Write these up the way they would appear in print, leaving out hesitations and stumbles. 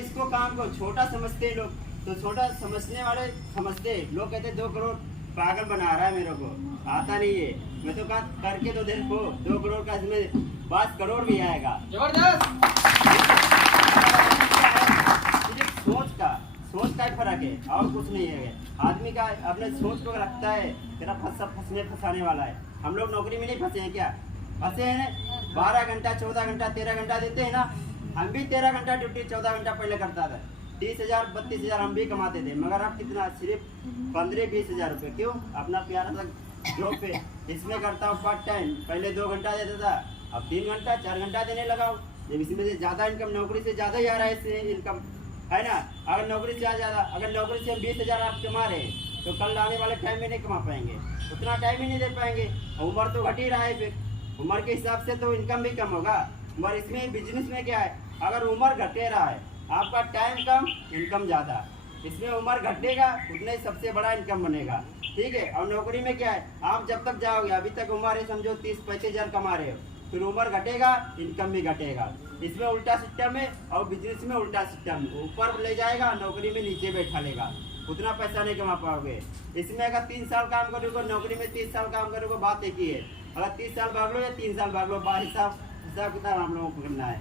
इसको काम को छोटा समझते हैं लोग, तो छोटा समझने वाले समझते लोग कहते 2 करोड़ पागल बना रहा है, मेरे को आता नहीं है। मैं तो कहा करके तो देखो, 2 करोड़ का इसमें 5 करोड़ भी आएगा। जबरदस्त। सोच का ही फर्क है और कुछ नहीं है। आदमी का अपने सोच को रखता है, तेरा फंसाने वाला है। हम लोग नौकरी में नहीं फंसे हैं क्या? फंसे हैं। 12 घंटा 14 घंटा 13 घंटा देते हैं ना, हम भी 13 घंटा ड्यूटी 14 घंटा पहले करता था। 30,000 32,000 हम भी कमाते थे, मगर अब कितना? सिर्फ 15-20 हज़ार रुपये। क्यों? अपना प्यारा सा जॉब पे इसमें करता हूँ पार्ट टाइम। पहले 2 घंटा देता था, अब 3 घंटा 4 घंटा देने लगा हूँ। जब इसमें से ज़्यादा इनकम, नौकरी से ज़्यादा ही आ रहा है इससे इनकम, है ना? अगर नौकरी से अगर नौकरी से हम 20,000 आप कमा रहे हैं, तो कल आने वाले टाइम में नहीं कमा पाएंगे, उतना टाइम ही नहीं दे पाएंगे। उम्र तो घट ही रहा है, फिर उम्र के हिसाब से तो इनकम भी कम होगा। मगर इसमें बिजनेस में क्या है, अगर उम्र घटे रहा है, आपका टाइम कम इनकम ज़्यादा। इसमें उम्र घटेगा उतना ही सबसे बड़ा इनकम बनेगा, ठीक है। और नौकरी में क्या है, आप जब तक जाओगे, अभी तक उम्र है समझो 30-35 हज़ार कमा रहे हो, फिर उम्र घटेगा इनकम भी घटेगा। इसमें उल्टा सिस्टम है और बिजनेस में उल्टा सिस्टम, ऊपर ले जाएगा, नौकरी में नीचे बैठा लेगा, उतना पैसा नहीं कमा पाओगे। इसमें अगर 3 साल काम करोगे, नौकरी में 30 साल काम करोगे, बात एक ही है। अगर 30 साल भाग लो या 3 साल भाग लो, हिसाब किताब हम लोगों को करना है।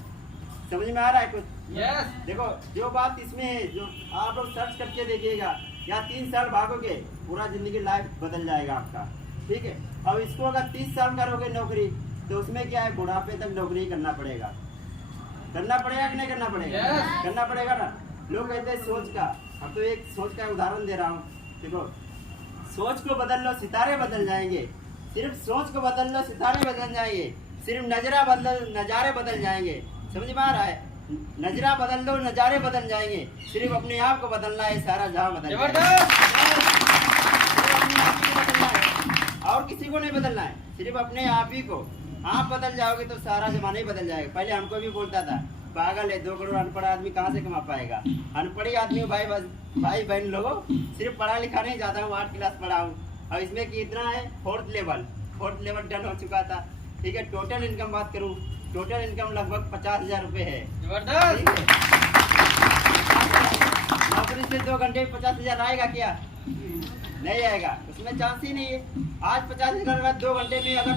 समझ में आ रहा है कुछ? यस। देखो जो बात इसमें है, जो आप लोग सर्च करके देखिएगा, या 3 साल भागोगे, पूरा जिंदगी लाइफ बदल जाएगा आपका, ठीक है। अब इसको अगर 30 साल करोगे नौकरी, तो उसमें क्या है, बुढ़ापे तक नौकरी करना पड़ेगा। करना पड़ेगा कि नहीं करना पड़ेगा? yes. करना पड़ेगा ना। लोग कहते हैं सोच का, अब तो एक सोच का उदाहरण दे रहा हूँ। देखो, सोच को बदल लो सितारे बदल जाएंगे। सिर्फ सोच को बदल लो सितारे बदल जाएंगे। सिर्फ नजारे बदल जाएंगे। समझ में आ रहा है? नजरा बदल लो नजारे बदल जाएंगे। सिर्फ अपने आप को बदलना है, सारा जहां बदल जाएगा। और किसी को नहीं बदलना है, सिर्फ अपने आप ही को। आप बदल जाओगे तो सारा जमाना ही बदल जाएगा। पहले हमको भी बोलता था पागल है, 2 करोड़ अनपढ़ आदमी कहाँ से कमा पाएगा? अनपढ़ी आदमी भाई बहन लोगों, सिर्फ पढ़ा लिखा नहीं, जाता हूँ 8 क्लास पढ़ा हूँ। और इसमें कितना है, 4th लेवल डन हो चुका था, ठीक है। टोटल इनकम बात करूँ, टोटल इनकम लगभग 50,000 रुपये है। नौकरी से 2 घंटे में 50,000 आएगा क्या? नहीं आएगा, उसमें चांस ही नहीं है। आज 50,000 के बाद 2 घंटे में अगर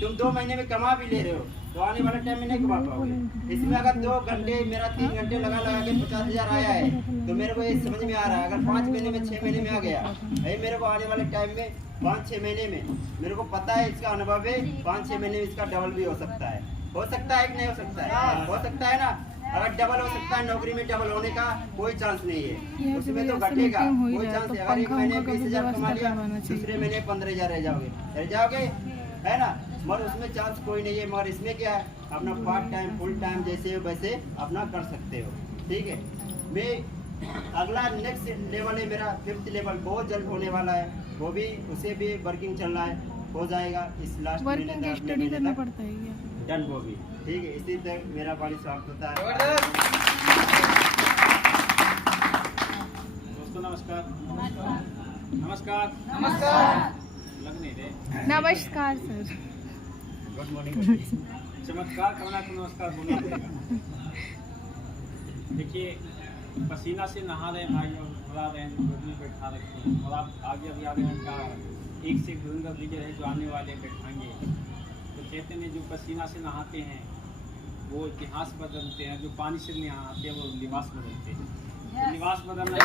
तुम 2 महीने में कमा भी ले रहे हो, तो आने वाले टाइम में नहीं कमा पाओगे। इसमें अगर 2 घंटे, मेरा 3 घंटे लगा के 50,000 आया है, तो मेरे को ये समझ में आ रहा है, अगर 5 महीने में 6 महीने में आ गया, यही मेरे को आने वाले टाइम में 5-6 महीने में, मेरे को पता है, इसका अनुभव है, 5-6 महीने में इसका डबल भी हो सकता है। हो सकता है कि नहीं हो सकता है? हो सकता है ना। अगर डबल हो सकता है, नौकरी में डबल होने का कोई चांस नहीं है, उसमें तो घटेगा, कोई चांस है। अगर 1 महीने 20,000 कमा लिया, दूसरे महीने 15,000 रह जाओगे, है ना। मगर उसमें चांस कोई नहीं है। मगर इसमें क्या है, अपना पार्ट टाइम फुल टाइम जैसे वैसे अपना कर सकते हो, ठीक है। मैं अगला नेक्स्ट लेवल है मेरा 5th लेवल, बहुत जल्द होने वाला है, वो भी उसे भी वर्किंग चल रहा है, हो जाएगा इस लास्ट वर्किंग की स्टडी करना पड़ता है क्या? डन वो भी, ठीक है। इसी तक मेरा बड़ी स्वागत होता है। दोस्तों नमस्कार। नमस्कार। नमस्कार। लग नहीं रहे। नमस्कार सर। Good morning. चमत्कार करना तो नमस्कार बोलना पड़ेगा। देखिए, पसीना से नहा रहे भाई और भरा रहे हैं, गर्मी बैठा रखे हैं, और आप आगे अभी आ गए का एक से भयंकर लीडर है जो आने वाले बैठाएंगे। तो कहते हैं जो पसीना से नहाते हैं वो इतिहास बदलते हैं, जो पानी से नहीं नहाते हैं वो लिबास बदलते हैं। तो लिबास बदलना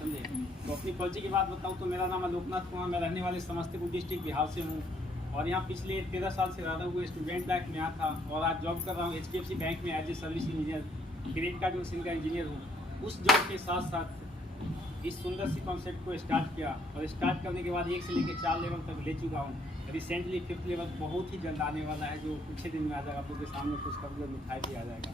समझे। तो अपनी परिचय की बात बताऊं तो मेरा नाम आलोकनाथ कुमार, मैं रहने वाले समस्तीपुर डिस्ट्रिक्ट बिहार से हूँ, और यहाँ पिछले 13 साल से रहा हुए स्टूडेंट लाइफ में आया था, और आज जॉब कर रहा हूँ HDFC बैंक में as a service engineer, credit card machine का इंजीनियर हूँ। उस जॉब के साथ साथ इस सुंदर सी कॉन्सेप्ट को स्टार्ट किया, और स्टार्ट करने के बाद 1 से लेकर 4 लेवल तक ले चुका हूँ। रिसेंटली 5th लेवल बहुत ही जल्द आने वाला है, जो कुछ ही दिन में आ जाएगा, आपके सामने कुछ कभी मिठाई भी आ जाएगा।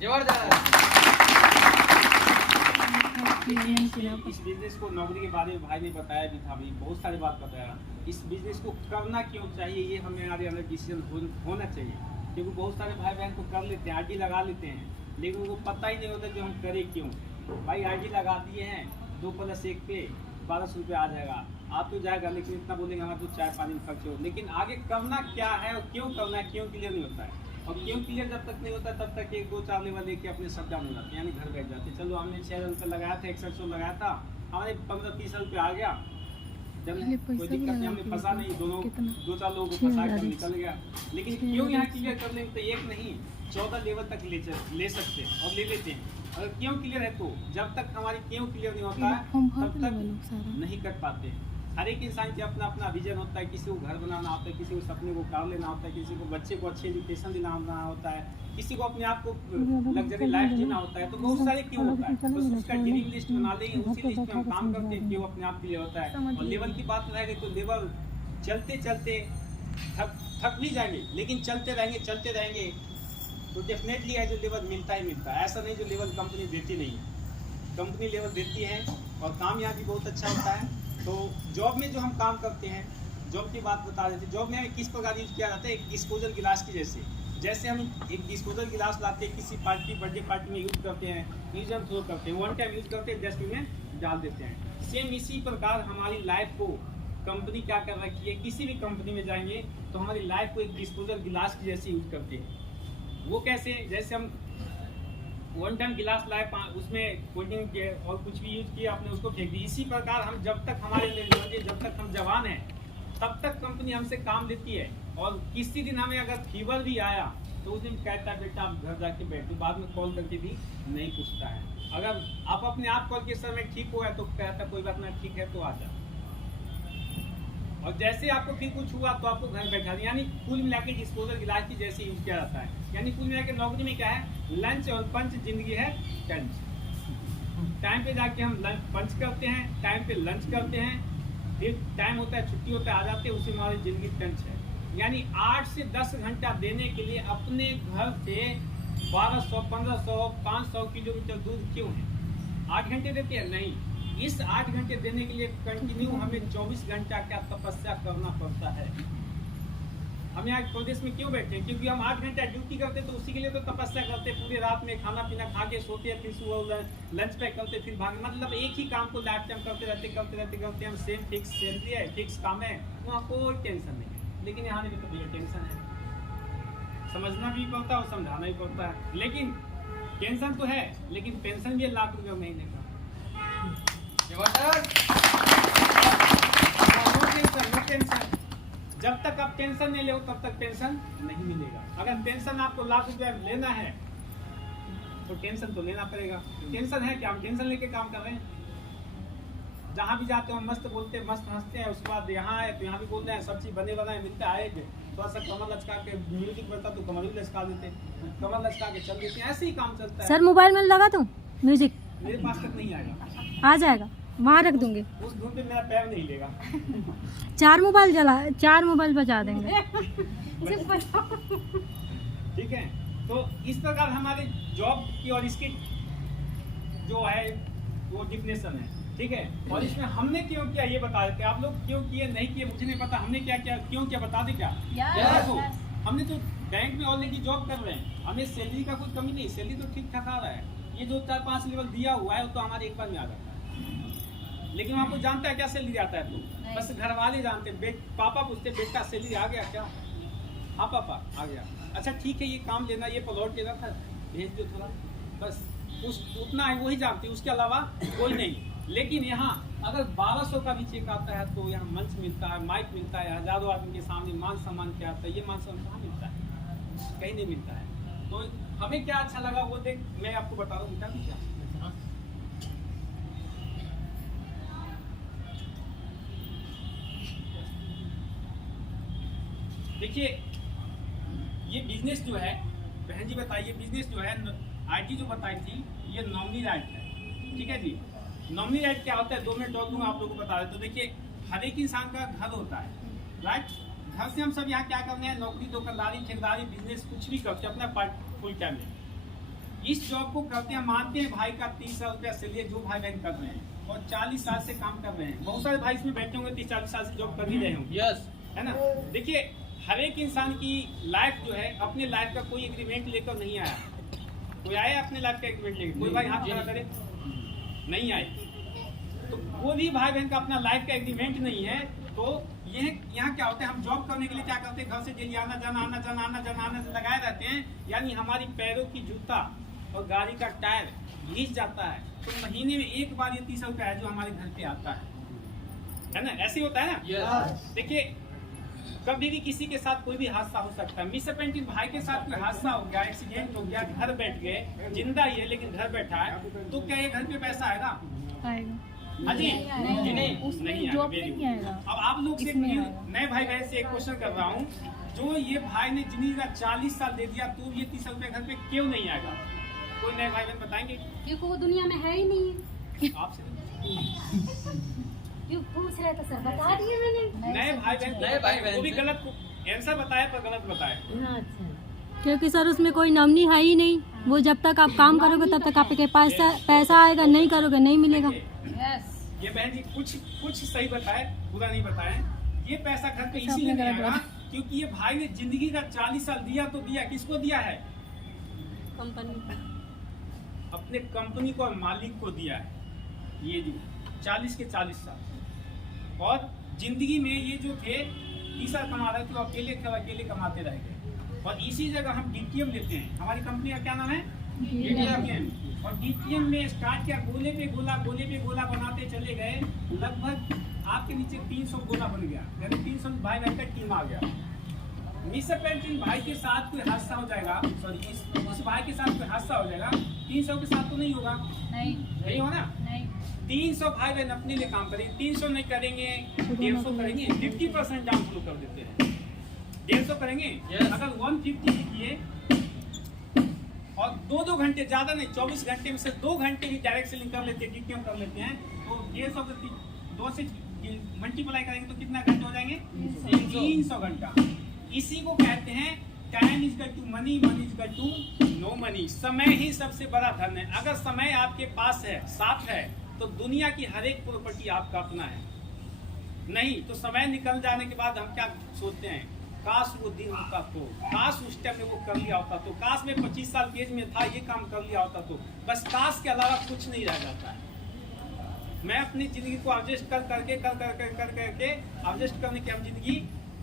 इस बिजनेस को नौकरी के बारे में भाई ने बताया भी था, भाई बहुत सारी बात बताया। इस बिजनेस को करना क्यों चाहिए, ये हमारे अंदर डिसीजन होना चाहिए, क्योंकि बहुत सारे भाई बहन को कर लेते हैं, आईडी लगा लेते हैं, लेकिन उनको पता ही नहीं होता कि हम करें क्यों। भाई आईडी लगा दिए हैं, 2+1 पे 1200 रुपये आ जाएगा, आप तो जाएगा, लेकिन इतना बोलेंगे हमारा तो चाय पानी में खर्च हो, लेकिन आगे करना क्या है और क्यों करना है, क्यों क्लियर नहीं होता है। और क्यों क्लियर जब तक नहीं होता तब तक एक 2-4 लेवल लेके अपने सब डाउन हो जाते, यानी घर बैठ जाते। चलो हमने 6,000 रुपये लगाया था, 6100 लगाया था, हमारे 15-30 रुपये आ गया, जब पहले कोई पैसा भी दिक्कत नहीं, लगा हमने के फंसा देखो, नहीं, दोनों कितना? 2-4 लोगों को फंसा 6,000 कर निकल गया। लेकिन 6,000 क्यों यहाँ क्लियर कर लेंगे तो एक नहीं 14 लेवल तक ले सकते हैं और ले लेते हैं। अगर क्यों क्लियर है तो जब तक हमारी क्यों क्लियर नहीं होता है फॉर्म तब भर तक देना लोग सारा। नहीं कर पाते। हर एक इंसान के अपना अपना विजन होता है, किसी को घर बनाना होता है, किसी को सपने को कार लेना होता है, किसी को बच्चे को अच्छी एजुकेशन दिलाना होता है, किसी को अपने आप को लग्जरी लाइफ जीना होता है। तो बहुत सारे क्यों होता है, बस उसका ड्रीम लिस्ट बना लेंगे, उसी लिस्ट में हम काम करते हैं, क्यों अपने आप के लिए होता है। और लेवल की बात रहेगी तो लेवल चलते चलते थक भी जाएंगे, लेकिन चलते रहेंगे तो डेफिनेटली है जो लेवल मिलता ही मिलता है। ऐसा नहीं जो लेवल कंपनी देती नहीं है, कंपनी लेवल देती है और काम यहाँ भी बहुत अच्छा होता है। तो जॉब में जो हम काम करते हैं, जॉब की बात बता देते हैं, जॉब में हमें किस प्रकार यूज किया जाता है, एक डिस्पोजल गिलास की जैसे हम एक डिस्पोजल गिलास लाते हैं, किसी पार्टी बर्थडे पार्टी में यूज करते हैं, यूज एंड थ्रो करते हैं, वन टाइम यूज करते हैं, डस्टबिन में डाल देते हैं। सेम इसी प्रकार हमारी लाइफ को कंपनी क्या कर रखी है, किसी भी कंपनी में जाएंगे तो हमारी लाइफ को एक डिस्पोजल गिलास की जैसे यूज करते हैं। वो कैसे, जैसे हम वन टाइम गिलास लाए, उसमें कोल्ड ड्रिंक के और कुछ भी यूज किया, आपने उसको फेंक दी। इसी प्रकार हम जब तक हमारे लिए जब तक हम जवान हैं तब तक कंपनी हमसे काम लेती है। और किसी दिन हमें अगर फीवर भी आया तो उस दिन कहता है बेटा आप घर जाके बैठो, बाद में कॉल करके भी नहीं पूछता है। अगर आप अपने आप कॉल के सर में ठीक हो गया तो कहता कोई बात नहीं, ठीक है तो आ जा। और जैसे आपको फिर कुछ हुआ तो आपको घर बैठा दिया। यानी कुल मिला के डिस्पोजल गिलास की जैसे यूज किया जाता है। यानी कुल मिला के नौकरी में क्या है, लंच और पंच, जिंदगी है टंच। टाइम पे जाके हम पंच करते हैं, टाइम पे लंच करते हैं, फिर टाइम होता है छुट्टी होता है आ जाते हैं, उसी में हमारी जिंदगी टंच है। यानी 8 से 10 घंटा देने के लिए अपने घर से 1200, 1500, 500 किलोमीटर दूर क्यों है? 8 घंटे देते हैं? नहीं, इस 8 घंटे देने के लिए कंटिन्यू हमें 24 घंटा का तपस्या करना पड़ता है। हम यहाँ प्रदेश में क्यों बैठे हैं? क्योंकि हम 8 घंटा ड्यूटी करते तो उसी के लिए तो तपस्या करते, पूरे रात में खाना पीना खा के सोते हैं, फिर सुबह लंच पैक करते, फिर भाग, मतलब एक ही काम को लाइफ टाइम करते रहते हम सेम फिक्स सैलरी है, फिक्स काम है, वहाँ कोई टेंशन नहीं है। लेकिन यहाँ नहीं तो भैया टेंशन है, समझना भी पड़ता है और समझाना भी पड़ता है। लेकिन टेंशन तो है, लेकिन पेंशन भी लाख रुपये महीने का। नो टेंशन, जब तक आप टेंशन नहीं ले तब तक पेंशन नहीं मिलेगा। अगर पेंशन आपको लाख रुपया लेना है तो टेंशन तो लेना पड़ेगा। टेंशन है क्या, हम टेंशन लेके काम कर रहे हैं। जहाँ भी जाते हो मस्त बोलते मस्त हंसते हैं, उसके बाद यहाँ है तो यहाँ भी बोलते हैं सब चीज बने बनाए मिलता है। थोड़ा सा कमर लचका के म्यूजिक बजता तो कमर भी लचका देते, कमर लचका के चल देते हैं, ऐसे ही काम चलता है। सर मोबाइल में लगा दूं म्यूजिक? मेरे पास तक नहीं आएगा, आ जाएगा, वहाँ रख दूंगे। उस धुन पे मेरा पैर नहीं लेगा। 4 मोबाइल बजा देंगे। ठीक है, तो इस प्रकार हमारे जॉब की और इसकी जो है वो डिफिनेशन है। ठीक है, और इसमें हमने क्यों किया ये बता देते। आप लोग क्यों किए नहीं किए मुझे नहीं पता, हमने क्या किया क्यों किया बता दे क्या। देखो हमने तो बैंक में ऑलरेडी जॉब कर रहे हैं, हमें सैलरी का कोई कमी नहीं, सैलरी तो ठीक ठाक आ रहा है। ये जो 4-5 लेवल दिया हुआ है वो तो हमारे एक बार में आ जाता है। लेकिन आपको जानता है क्या सैलरी आता है? तो बस घर वाले जानते हैं। पापा पूछते बेटा सैलरी आ गया क्या? हाँ पापा आ गया। अच्छा ठीक है, ये काम लेना, ये प्लॉट लेना था, भेज दो थोड़ा, बस उतना है वही जानते, उसके अलावा कोई नहीं। लेकिन यहाँ अगर 1200 का भी चेक आता है तो यहाँ मंच मिलता है, माइक मिलता है, हजारों आदमी के सामने मान सम्मान क्या आता है। ये मान सम्मान कहाँ मिलता है? कहीं नहीं मिलता है। तो हमें क्या अच्छा लगा वो देख, मैं आपको बता दूँ बेटा क्या। देखिए ये बिजनेस जो है, बहन जी बताइए, बिजनेस जो है आईटी जो बताई थी ये नॉमिनी राइट है। ठीक है जी, नॉमिनी राइट क्या होता है 2 मिनट और दूंगा आप लोगों को बता दें। तो देखिए हर एक इंसान का घर होता है, राइट। घर से हम सब यहाँ क्या करते हैं, नौकरी दुकानदारी ठेकेदारी बिजनेस कुछ भी करते हैं अपना फुल टाइम में। इस जॉब को करते हैं, मानते हैं भाई का 30,000 रुपया सैलरी जो भाई बहन कर रहे हैं और 40 साल से काम कर रहे हैं। बहुत सारे भाई इसमें बैठे होंगे 30-40 साल से जॉब कर ही रहे होंगे, है ना। देखिए हर एक इंसान की लाइफ जो है अपने लाइफ का कोई एग्रीमेंट लेकर नहीं आया। कोई आया अपने लाइफ का एग्रीमेंट लेकर? कोई भाई हाथ खड़ा करे, नहीं आए। तो कोई भी भाई बहन का अपना लाइफ का एग्रीमेंट नहीं है तो ये यहाँ क्या होता है, हम जॉब करने के लिए क्या करते हैं, घर से डेली आना जाना से लगाए रहते हैं, यानी हमारी पैरों की जूता और गाड़ी का टायर घिस जाता है। तो महीने में एक बार ये 30 रुपया है जो हमारे घर पे आता है ना, ऐसे होता है ना। देखिए कभी भी किसी के साथ कोई भी हादसा हो सकता है। मिस पेंटिंग भाई के साथ कोई हादसा हो गया, एक्सीडेंट हो गया, घर बैठ गए, जिंदा ही है लेकिन घर बैठा है, तो क्या ये घर पे पैसा आएगा? आएगा। हाँ जी, नहीं जॉब नहीं आएगा। अब आप लोग से नए भाई बहन से एक क्वेश्चन कर रहा हूँ, जो ये भाई ने जिंदगी का 40 साल दे दिया, तो ये 30 रुपए घर पे क्यों नहीं आएगा? कोई नए भाई बहन बताएंगे? क्योंकि वो दुनिया में है ही नहीं। आपसे क्यों पूछ रहे तो सर बता दिए मैंने। नए भाई बहन वो भी गलत आंसर बताए पर गलत बताए। क्योंकि सर उसमें कोई नॉमिनी है ही नहीं। वो जब तक आप काम करोगे तब तक आपके पास पैसा आएगा, नहीं करोगे नहीं मिलेगा। ये बहन जी कुछ सही बताए, पूरा नहीं बताए। ये पैसा घर पे इसीलिए नहीं आएगा क्योंकि ये भाई ने जिंदगी का 40 साल दिया, तो दिया किसको दिया है? कंपनी, अपने कंपनी को और मालिक को दिया है। ये जो 40 के 40 साल और जिंदगी में ये जो थे 30 साल कमा रहे थे, वो अकेले कमाते रह गए। और इसी जगह हम DTM लेते हैं। हमारी कंपनी का क्या नाम है? DTM। और DTM में स्टार्ट किया, गोले पे गोला बनाते चले गए, लगभग आपके नीचे 300 गोला बन गया, यानी 300 भाई बहन का टीम आ गया। मिस पेंटिंग भाई के साथ कोई हादसा हो जाएगा, सॉरी इस भाई के साथ कोई हादसा हो जाएगा, 300 के साथ तो नहीं होगा, नहीं होना। 300 भाई बहन अपने लिए काम करेंगे, 300 नहीं करेंगे, 150 करेंगे, 50% डाउन शुरू कर देते हैं, 150 करेंगे। अगर 150 किए और 2 घंटे, ज्यादा नहीं, 24 घंटे में से 2 घंटे भी डायरेक्ट सेलिंग कर लेते हैं, DTM कर लेते हैं, तो 150 को 2 से मल्टीप्लाई करेंगे तो कितना घंटे हो जाएंगे? 300 घंटा। इसी को कहते हैं time is equal to money, money is equal to no money. समय ही सबसे बड़ा धन है। अगर समय आपके पास है, साथ है, तो दुनिया की हर एक प्रॉपर्टी आपका अपना है। नहीं तो समय निकल जाने के बाद हम क्या सोचते हैं, काश वो दिन होता तो, काश उस टाइम में वो कर लिया होता तो, काश मैं 25 साल की एज में था ये काम कर लिया होता तो। बस काश के अलावा कुछ नहीं रह जाता है। मैं अपनी जिंदगी को एडजस्ट कर करके एडजस्ट करने की हम जिंदगी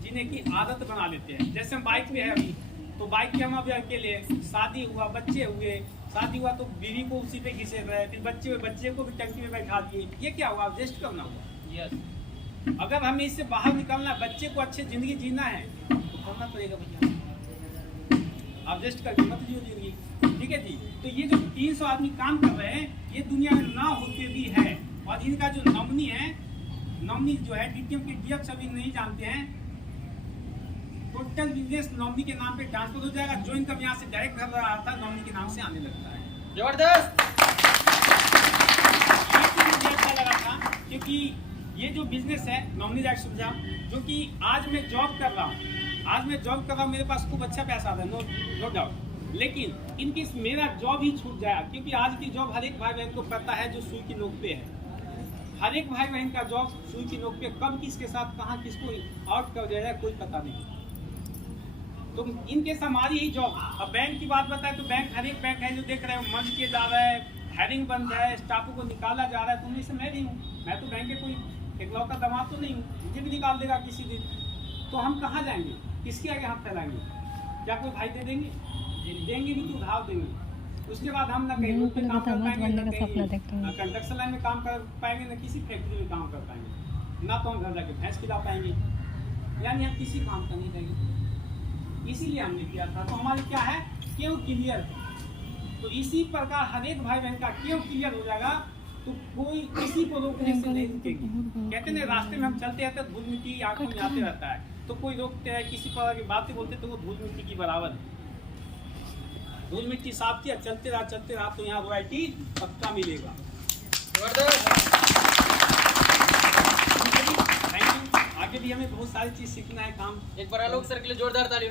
जीने की आदत बना लेते हैं। जैसे हम बाइक पे है अभी, तो बाइक पे हम अभी अकेले, शादी हुआ, बच्चे हुए, शादी हुआ तो बीवी को उसी पे घिसे रहे, फिर बच्चे को भी टंकी में बैठा दिए, ये क्या हुआ? एडजस्ट करना हुआ। यस, अगर हमें इससे बाहर निकलना है, बच्चे को अच्छी जिंदगी जीना है, तो करना पड़ेगा भैया, एडजस्ट करके मत जियो जिंदगी। ठीक है जी। तो ये जो 300 आदमी काम कर रहे हैं, ये दुनिया में ना होते भी है। और इनका जो नॉमिनी है, नॉमिनी जो है DTM के DF सभी नहीं जानते हैं, टोटल बिजनेस नॉमिनी के नाम पे ट्रांसफर हो जाएगा। जो इनकम यहाँ से डायरेक्ट घर रहा था, नॉमिनी के नाम से आने लगता है। जबरदस्त। ये मुझे अच्छा लगा था क्योंकि ये जो बिजनेस है नॉमिनी राइट सुविधा, जो कि आज मैं जॉब कर रहा हूँ, मेरे पास खूब अच्छा पैसा आता है, नो डाउट। लेकिन इनकी मेरा जॉब ही छूट जाएगा, क्योंकि आज की जॉब हर एक भाई बहन को पता है जो सुई की नोक पे है। हर एक भाई बहन का जॉब सुई की नोक पे, कब किसके साथ कहाँ किसको आउट कर दिया जाए कोई पता नहीं। तो इनके हमारी ही जॉब। अब बैंक की बात बताए तो बैंक, हर एक बैंक है जो देख रहे हो मर्ज किए जा रहा है, हायरिंग बंद है, स्टाफों को निकाला जा रहा है। तो उनमें से मैं भी हूँ, मैं तो बैंक के कोई इकलौता दमाद तो नहीं हूँ, मुझे भी निकाल देगा किसी दिन। तो हम कहाँ जाएंगे, किसके आगे हाथ फैलाएंगे? क्या कोई भाई दे देंगे? देंगे भी तो उधार देंगे। उसके बाद हम ना कहीं रोड पे काम कर पाएंगे, ना कहीं कंस्ट्रक्शन लाइन में काम कर पाएंगे, ना किसी फैक्ट्री में काम कर पाएंगे, ना तो हम घर जाके भैंस खिला पाएंगे, यानी हम किसी काम का नहीं रहेंगे। इसीलिए हमने किया था। तो हमारे क्या है, क्यों क्लियर है। तो इसी प्रकार हर एक भाई बहन का क्यों क्लियर हो जाएगा, तो कोई किसी को रोकने से नहीं रुकेगी। कहते हैं रास्ते में हम चलते रहते हैं, धूल मिट्टी आंखों में आते रहता है, तो कोई रोकते हैं, किसी प्रकार की बातें बोलते तो वो धूल मिट्टी की बराबर है। धूल मिट्टी साफ किया, चलते रहा तो यहाँ रॉयल्टी पक्का मिलेगा। आगे भी हमें बहुत सारी चीज सीखना है, काम। एक बार आलोक सर के लिए जोरदार ताली।